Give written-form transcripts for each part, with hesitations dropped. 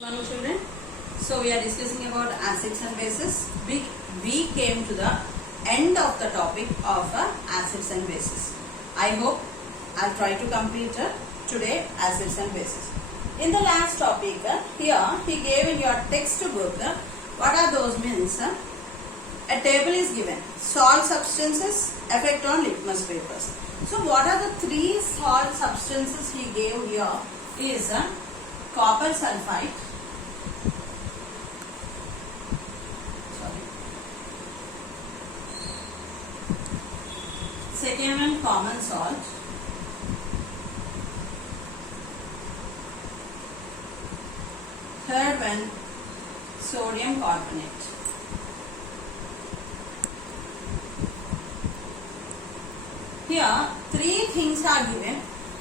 Morning children. So we are discussing about acids and bases. We came to the end of the topic of acids and bases. I hope I'll try to complete today acids and bases. In the last topic here he gave in your textbook what are those means. A table is given. Salt substances effect on litmus papers. So what are the three salt substances he gave here is copper sulfide. Second one, common salt. Third one, sodium carbonate. Here three things are given.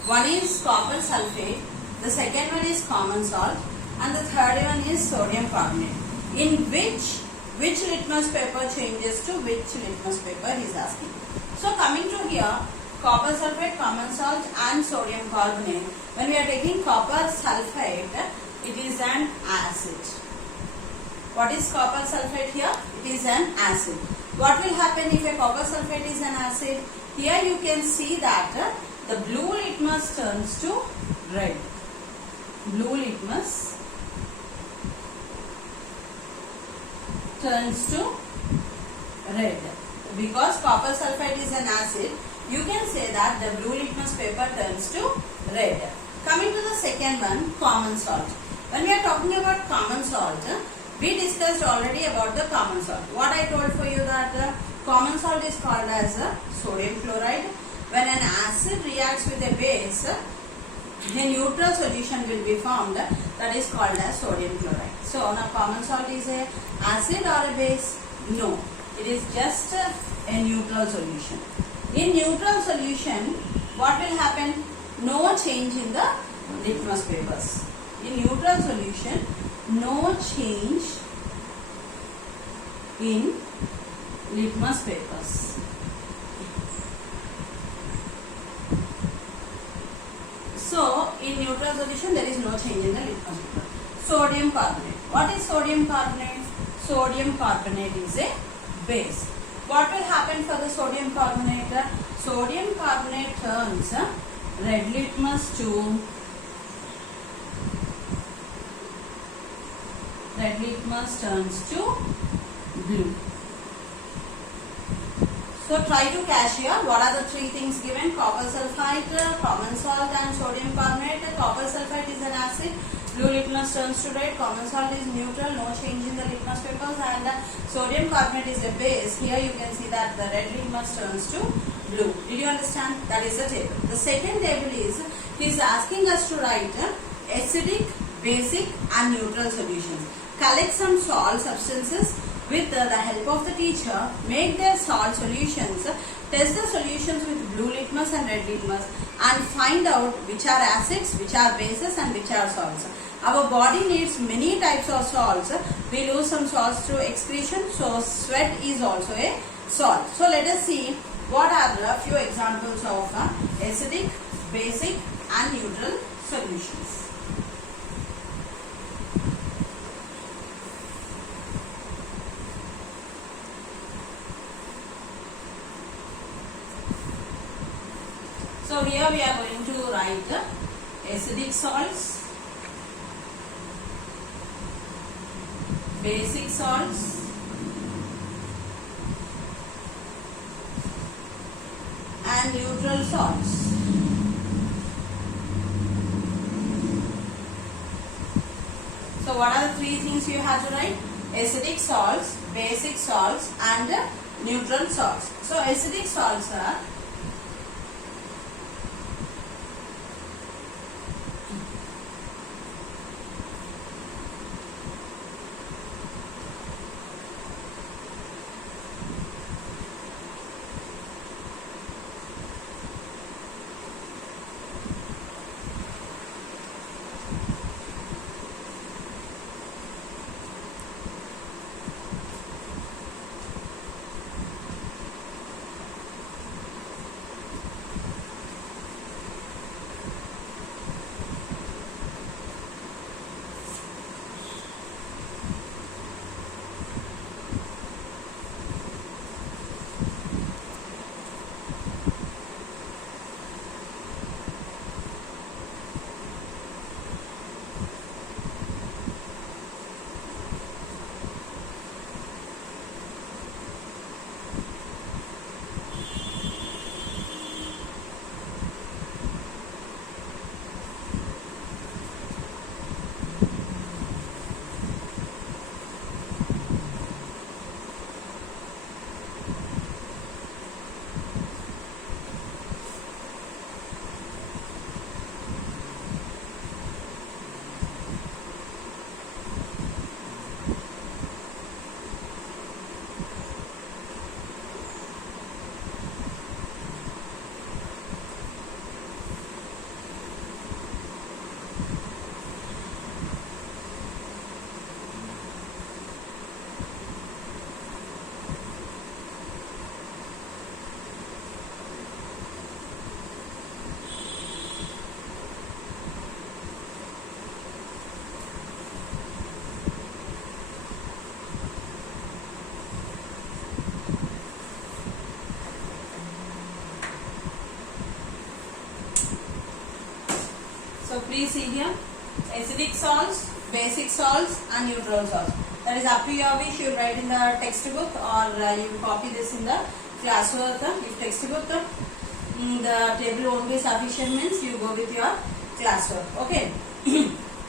One is copper sulfate, the second one is common salt, and the third one is sodium carbonate. In which litmus paper changes to which litmus paper he is asking. So coming to here, copper sulfate, common salt and sodium carbonate. When we are taking copper sulfate, it is an acid. What is copper sulfate here? It is an acid. What will happen if a copper sulfate is an acid? Here you can see that the blue litmus turns to red. Blue litmus turns to red. Because copper sulfide is an acid, you can say that the blue litmus paper turns to red. Coming to the second one, common salt. When we are talking about common salt, we discussed already about the common salt. What I told for you that common salt is called as sodium chloride. When an acid reacts with a base, a neutral solution will be formed that is called as sodium chloride. So now common salt is a acid or a base? No. It is just a neutral solution. In neutral solution, what will happen? No change in the litmus papers. In neutral solution, no change in litmus papers. So, in neutral solution, there is no change in the litmus paper. Sodium carbonate. What is sodium carbonate? Sodium carbonate is a base. What will happen for the sodium carbonate? Sodium carbonate turns red litmus to blue. So try to catch here. What are the three things given? Copper sulfide, common salt and sodium carbonate. Copper sulfide is an acid. Blue litmus turns to red. Common salt is neutral. No change in the litmus papers. And sodium carbonate is a base. Here you can see that the red litmus turns to blue. Did you understand? That is the table. The second table is, he is asking us to write acidic, basic and neutral solutions. Collect some salt substances with the help of the teacher, make their salt solutions, test the solutions with blue litmus and red litmus and find out which are acids, which are bases and which are salts. Our body needs many types of salts. We lose some salts through excretion, so sweat is also a salt. So let us see what are a few examples of acidic, basic and neutral solutions. So here we are going to write acidic salts, basic salts and neutral salts. So what are the three things you have to write? Acidic salts, basic salts and neutral salts. So acidic salts are Please see here. Acidic salts, basic salts and neutral salts. That is up to your wish. You write in the textbook or you copy this in the classwork. If textbook the table won't be sufficient means you go with your classwork. Okay.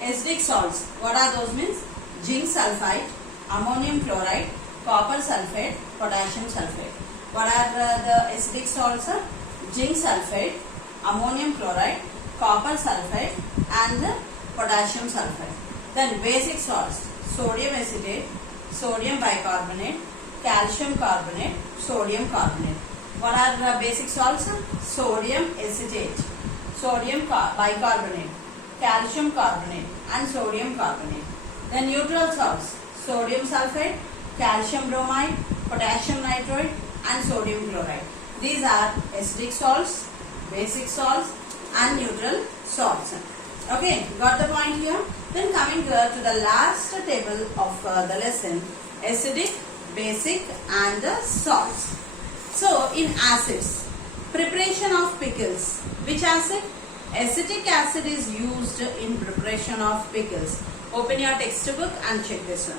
Acidic salts. What are those means? Zinc sulfide, ammonium chloride, copper sulfate, potassium sulfate. What are the acidic salts? Zinc sulfate, ammonium chloride, copper sulfate and potassium sulfate. Then basic salts, sodium acetate, sodium bicarbonate, calcium carbonate, sodium carbonate. What are the basic salts? Sodium acetate, sodium bicarbonate, calcium carbonate and sodium carbonate. Then neutral salts, sodium sulfate, calcium bromide, potassium nitrate and sodium chloride. These are acidic salts, basic salts and neutral salts. Okay, got the point here? Then coming to the last table of the lesson, acidic, basic and salts. So in acids, preparation of pickles. Which acid? Acetic acid is used in preparation of pickles. Open your textbook and check this one.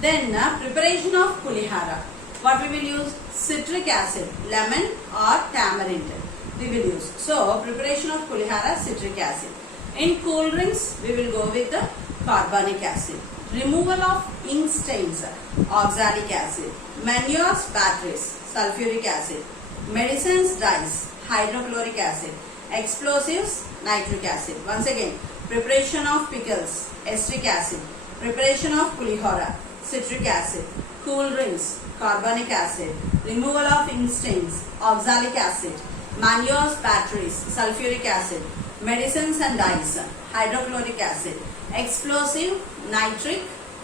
Then preparation of pulihara. What we will use? Citric acid, lemon or tamarind we will use. So preparation of pulihara, citric acid. In cool drinks we will go with the carbonic acid. Removal of ink stains, oxalic acid. Manures, batteries, sulfuric acid. Medicines, dyes, hydrochloric acid. Explosives, nitric acid. Once again, preparation of pickles, acetic acid. Preparation of pulihara, citric acid. Cool drinks, carbonic acid. Removal of ink stains, oxalic acid. Manures, batteries, sulfuric acid. Medicines and dyes, hydrochloric acid. Explosive, nitric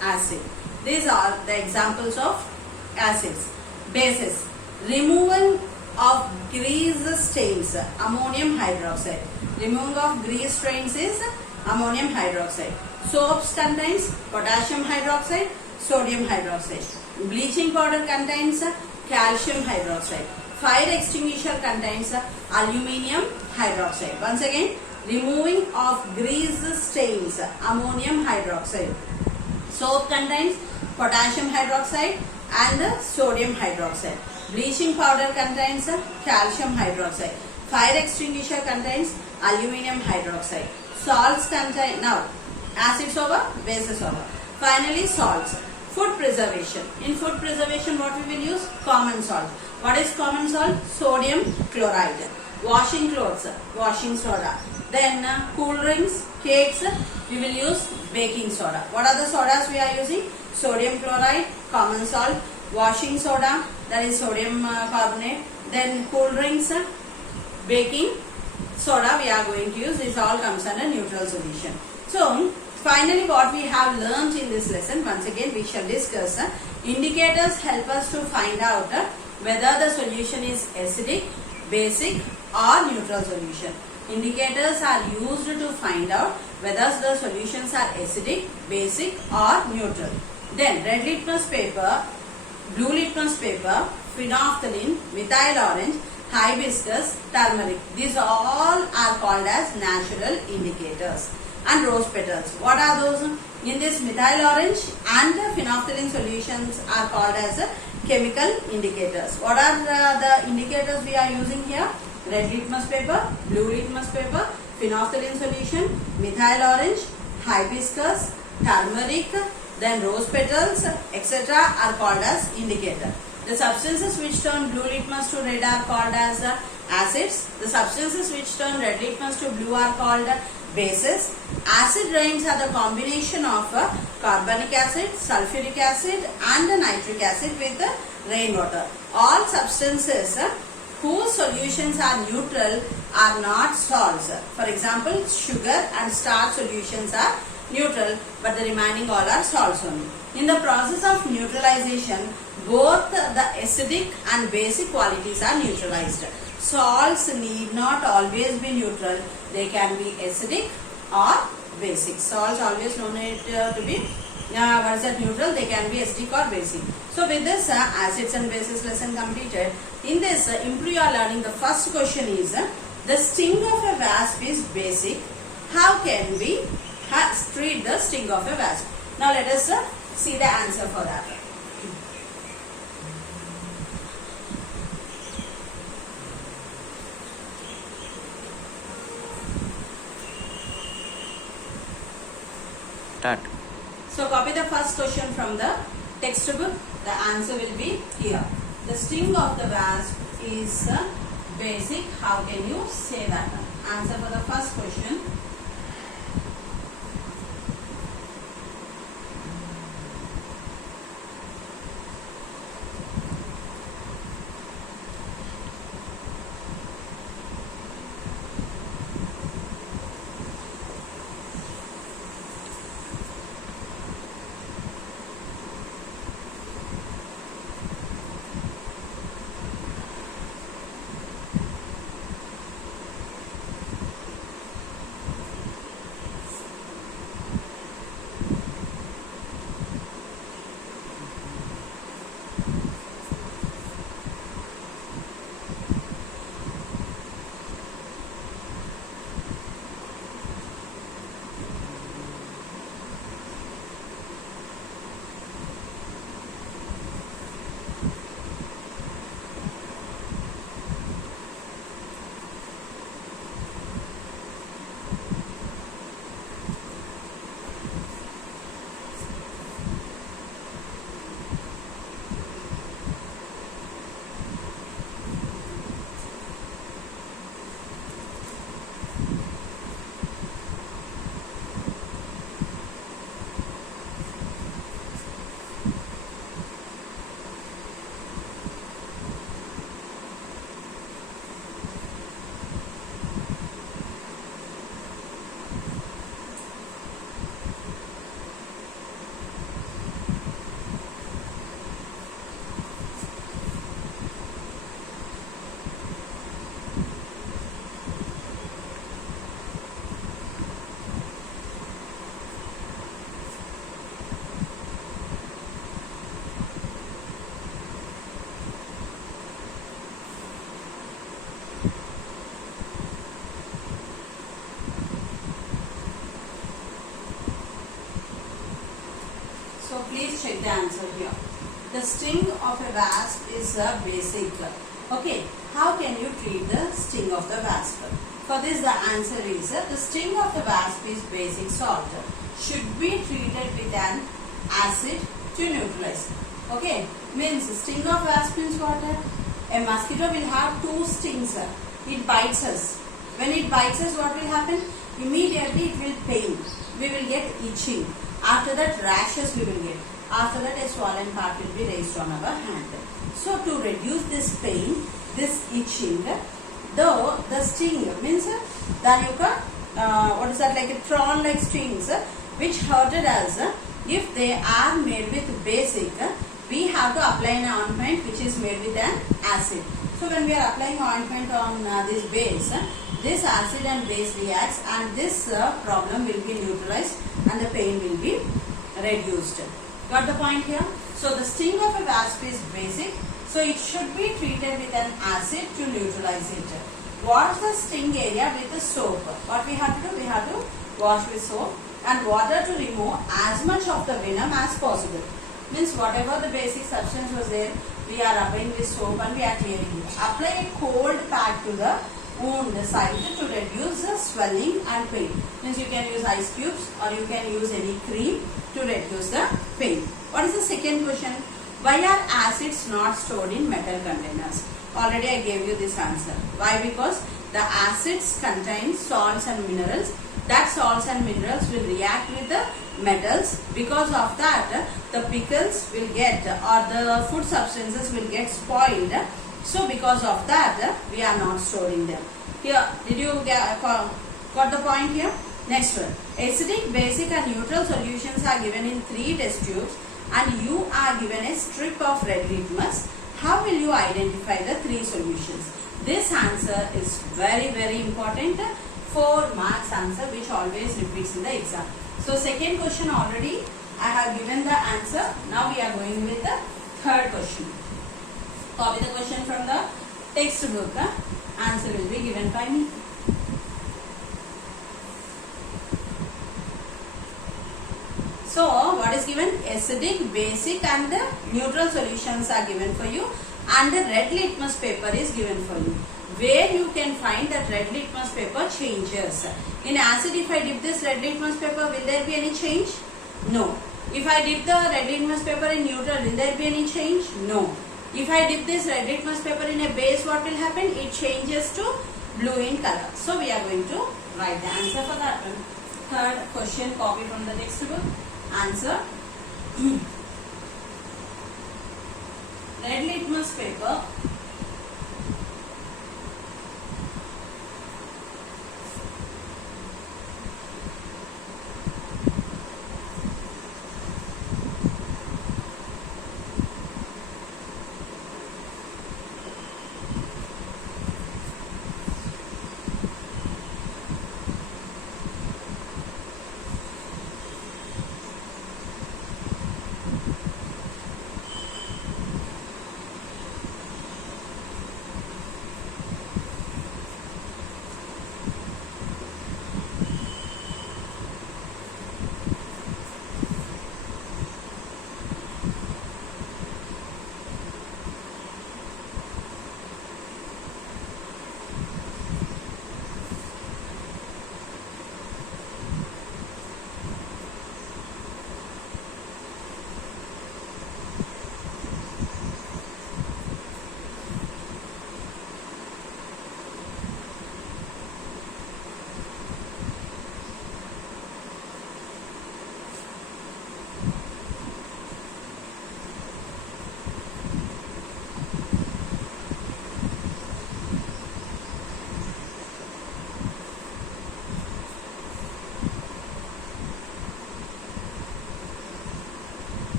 acid. These are the examples of acids. Bases, removal of grease stains, ammonium hydroxide. Removing of grease stains is ammonium hydroxide. Soaps contains potassium hydroxide, sodium hydroxide. Bleaching powder contains calcium hydroxide. Fire extinguisher contains aluminium hydroxide. Once again, removing of grease stains, ammonium hydroxide. Soap contains potassium hydroxide and sodium hydroxide. Bleaching powder contains calcium hydroxide. Fire extinguisher contains aluminium hydroxide. Salts contain, now acids over, bases over. Finally salts. Food preservation. In food preservation what we will use? Common salt. What is common salt? Sodium chloride. Washing clothes, washing soda. Then cool drinks, cakes, we will use baking soda. What are the sodas we are using? Sodium chloride, common salt, washing soda, that is sodium carbonate. Then cool drinks, baking soda we are going to use. This all comes under neutral solution. So finally what we have learnt in this lesson, once again we shall discuss. Indicators help us to find out whether the solution is acidic, basic or neutral solution. Indicators are used to find out whether the solutions are acidic, basic or neutral. Then red litmus paper, blue litmus paper, phenolphthalein, methyl orange, hibiscus, turmeric. These all are called as natural indicators. And rose petals. What are those? In this methyl orange and phenolphthalein solutions are called as chemical indicators. What are the indicators we are using here? Red litmus paper, blue litmus paper, phenolphthalein solution, methyl orange, hibiscus, turmeric, then rose petals, etc. are called as indicator. The substances which turn blue litmus to red are called as acids. The substances which turn red litmus to blue are called bases. Acid rains are the combination of carbonic acid, sulfuric acid and nitric acid with rainwater. All substances whose solutions are neutral are not salts. For example, sugar and starch solutions are neutral, but the remaining all are salts only. In the process of neutralization, both the acidic and basic qualities are neutralized. Salts need not always be neutral. They can be acidic or basic. Salts always no need to be neutral. They can be acidic or basic. So with this acids and bases lesson completed. In this improve your learning, the first question is the sting of a wasp is basic how can we treat the sting of a wasp? Now let us see the answer for that. Start. So copy the first question from the textbook. The answer will be here. The sting of the wasp is basic. How can you say that? Answer for the first question. So please check the answer here. The sting of a wasp is basic. Okay, how can you treat the sting of the wasp? For this the answer is the sting of the wasp is basic salt. Should be treated with an acid to neutralize. Okay, means sting of wasp means what? A mosquito will have two stings. It bites us. When it bites us, what will happen? Immediately it will pain. We will get itching. After that, rashes we will get. After that, a swollen part will be raised on our hand. So to reduce this pain, this itching, though the sting means that you can what is that, like a thorn like stings which hurted us, if they are made with basic, we have to apply an ointment which is made with an acid. So when we are applying ointment on this base, this acid and base reacts and this problem will be neutralized and the pain will be reduced. Got the point here? So the sting of a wasp is basic. So it should be treated with an acid to neutralize it. Wash the sting area with the soap. What we have to do? We have to wash with soap and water to remove as much of the venom as possible. Means whatever the basic substance was there, we are rubbing with soap and we are clearing it. Apply a cold pack to the wound site to reduce the swelling and pain. Means you can use ice cubes or you can use any cream to reduce the pain. What is the second question? Why are acids not stored in metal containers? Already I gave you this answer. Why? Because the acids contain salts and minerals. That salts and minerals will react with the metals. Because of that, the pickles will get or the food substances will get spoiled. So because of that, we are not storing them. Here, did you got the point here? Next one. Acidic, basic and neutral solutions are given in 3 test tubes and you are given a strip of red litmus. How will you identify the 3 solutions? This answer is very, very important. 4 marks answer which always repeats in the exam. So second question already I have given the answer. Now we are going with the third question. Copy the question from the textbook. Answer will be given by me. So what is given? Acidic, basic and the neutral solutions are given for you, and the red litmus paper is given for you. Where you can find that red litmus paper changes. In acid, if I dip this red litmus paper, will there be any change? No. If I dip the red litmus paper in neutral, will there be any change? No. If I dip this red litmus paper in a base, what will happen? It changes to blue in color. So we are going to write the answer for that one. Third question, copy from the textbook. Answer. Red litmus paper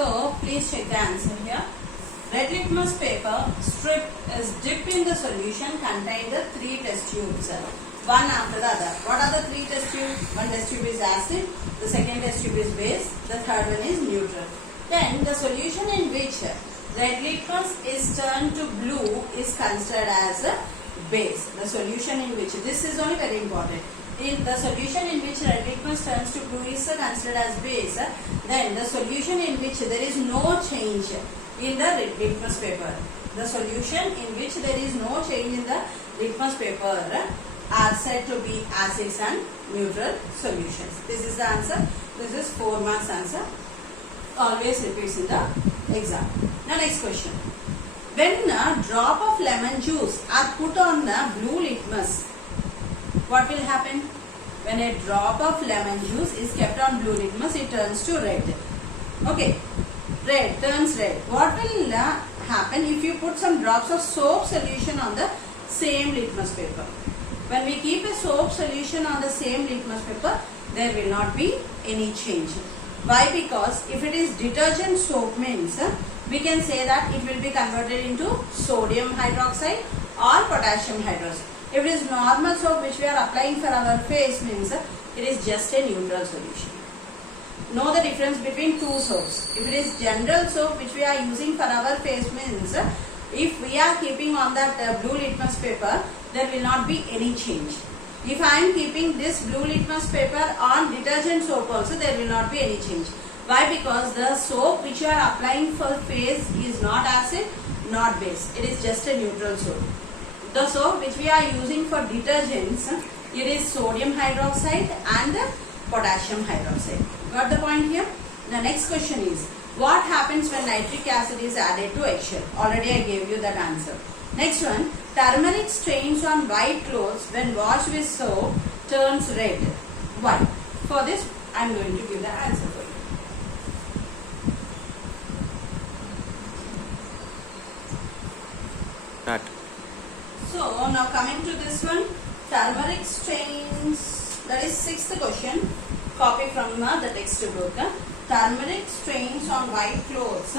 So please check the answer here. Red litmus paper strip is dipped in the solution contain the 3 test tubes, one after the other. What are the 3 test tubes? One test tube is acid, the second test tube is base, the third one is neutral. Then the solution in which red litmus is turned to blue is considered as a base. The solution in which, this is only very important. In the solution in which red litmus turns to blue is considered as base, then the solution in which there is no change in the litmus paper. The solution in which there is no change in the litmus paper are said to be acids and neutral solutions. This is the answer. This is 4 marks answer. Always repeats in the exam. Now next question. When a drop of lemon juice are put on the blue litmus, what will happen? When a drop of lemon juice is kept on blue litmus, it turns to red. Okay, red turns red. What will happen if you put some drops of soap solution on the same litmus paper? When we keep a soap solution on the same litmus paper, there will not be any change. Why? Because if it is detergent soap means we can say that it will be converted into sodium hydroxide or potassium hydroxide. If it is normal soap which we are applying for our face means it is just a neutral solution. Know the difference between two soaps. If it is general soap which we are using for our face means if we are keeping on that blue litmus paper, there will not be any change. If I am keeping this blue litmus paper on detergent soap also, there will not be any change. Why? Because the soap which you are applying for face is not acid, not base. It is just a neutral soap. The soap which we are using for detergents, it is sodium hydroxide and potassium hydroxide. Got the point here? The next question is, what happens when nitric acid is added to eggshell? Already I gave you that answer. Next one, turmeric stains on white clothes when washed with soap turns red. Why? For this, I am going to give the answer for you. That. So now coming to this one, turmeric stains, that is sixth question, copy from the textbook. Turmeric stains on white clothes.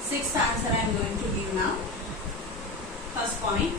Sixth answer I am going to give now. First point.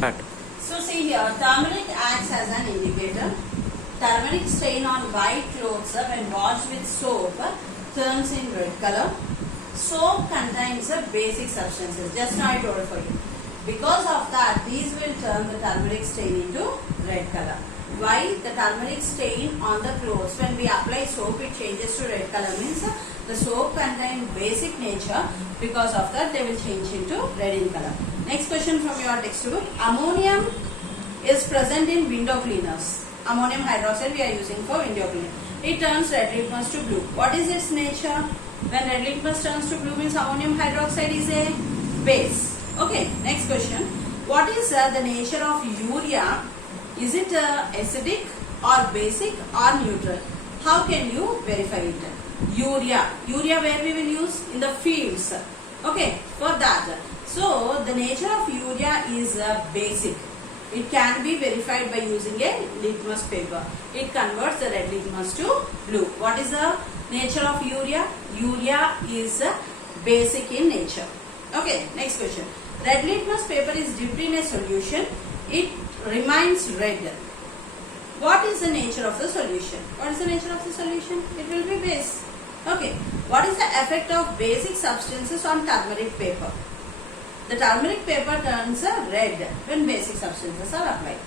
That. So see here, turmeric acts as an indicator. Turmeric stain on white clothes when washed with soap turns in red color. Soap contains basic substances. Just now I told for you. Because of that, these will turn the turmeric stain into red color. Why? The turmeric stain on the clothes, when we apply soap, it changes to red color. Means the soap contains basic nature. Because of that, they will change into red in color. Next question from your textbook. Ammonium is present in window cleaners. Ammonium hydroxide we are using for window cleaner. It turns red litmus to blue. What is its nature? When red litmus turns to blue means ammonium hydroxide is a base. Okay, next question. What is the nature of urea? Is it acidic or basic or neutral? How can you verify it? Urea. Urea where we will use? In the fields. Okay, for that. So, the nature of urea is basic. It can be verified by using a litmus paper. It converts the red litmus to blue. What is the nature of urea? Urea is basic in nature. Okay, next question. Red litmus paper is dipped in a solution. It remains red. What is the nature of the solution? What is the nature of the solution? It will be base. Okay. What is the effect of basic substances on turmeric paper? The turmeric paper turns red when basic substances are applied.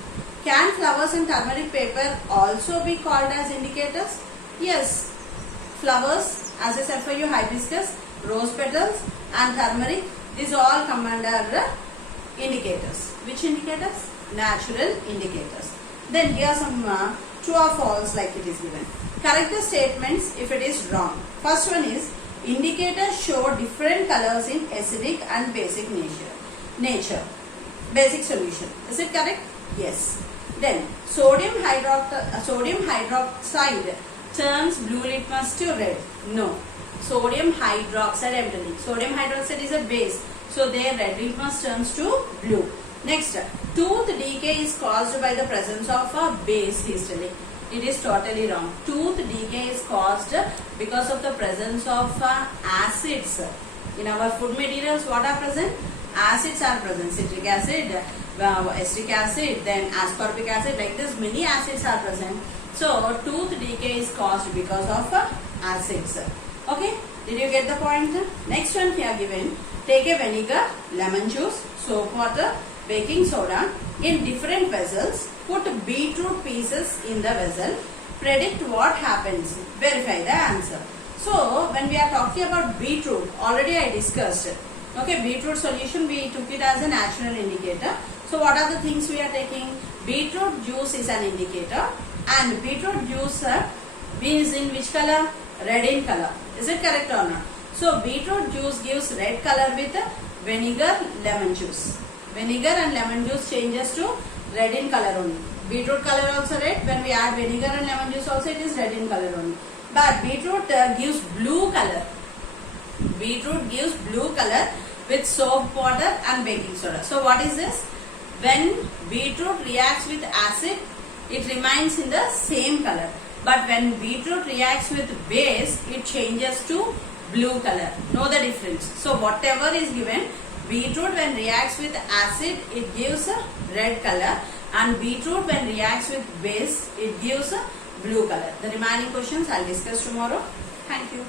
Can flowers in turmeric paper also be called as indicators? Yes. Flowers, as I said for you, hibiscus, rose petals and turmeric, these all come under indicators. Which indicators? Natural indicators. Then here are some true or false like it is given. Correct the statements if it is wrong. First one is, indicators show different colors in acidic and basic nature. Basic solution. Is it correct? Yes. Then sodium hydroxide turns blue litmus to red. No. Sodium hydroxide I am telling. Sodium hydroxide is a base. So their red litmus turns to blue. Next, tooth decay is caused by the presence of a base, he is telling. It is totally wrong. Tooth decay is caused because of the presence of acids. In our food materials, what are present? Acids are present. Citric acid, acetic acid, then ascorbic acid, like this many acids are present. So, tooth decay is caused because of acids. Okay, did you get the point? Next one here given. Take a vinegar, lemon juice, soap water, baking soda in different vessels. Put beetroot pieces in the vessel. Predict what happens. Verify the answer. So when we are talking about beetroot, already I discussed it. Okay, beetroot solution, we took it as a natural indicator. So what are the things we are taking? Beetroot juice is an indicator, and beetroot juice is in which color? Red in color. Is it correct or not? So beetroot juice gives red color with vinegar, lemon juice. Vinegar and lemon juice changes to red in color only. Beetroot color also red. When we add vinegar and lemon juice also, it is red in color only. But beetroot gives blue color. Beetroot gives blue color with soap water and baking soda. So what is this? When beetroot reacts with acid, it remains in the same color. But when beetroot reacts with base, it changes to blue color. Know the difference. So whatever is given, beetroot when reacts with acid, it gives a red color, and beetroot when reacts with base, it gives a blue color. The remaining questions I'll discuss tomorrow. Thank you.